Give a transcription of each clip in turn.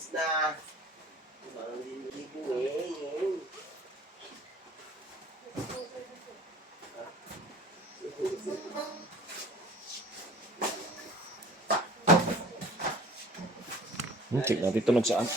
Tapos na. Parang hindi ko eh. Check natin tunog saan.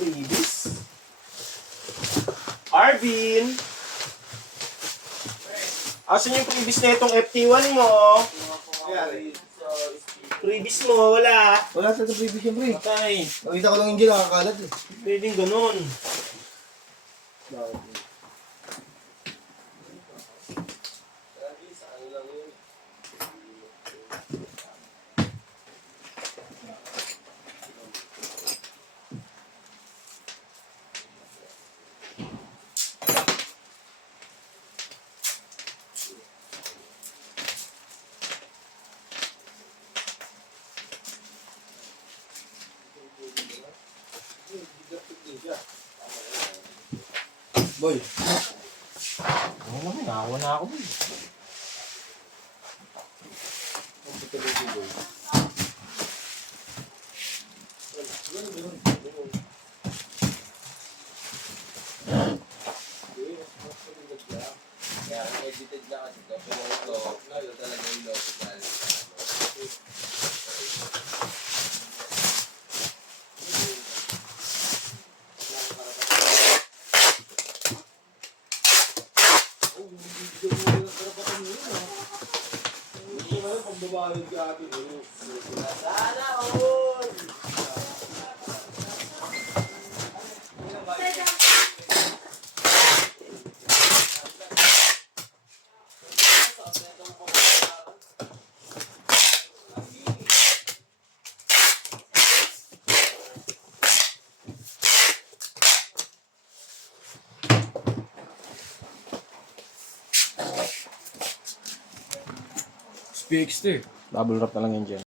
Ibis. Arvin! Asan yung previous na itong FT1 mo? Previous mo, wala. Wala sa previous yung pre. Patay. Nakita ko lang yung engine, nakakalat eh. Pwedeng ganun. Boy. Ano naman, nakawa na ako. Kaya edited na kasi ito, pero ito talaga yung logical. Sana all! PX2 eh. Double wrap na lang yan dyan.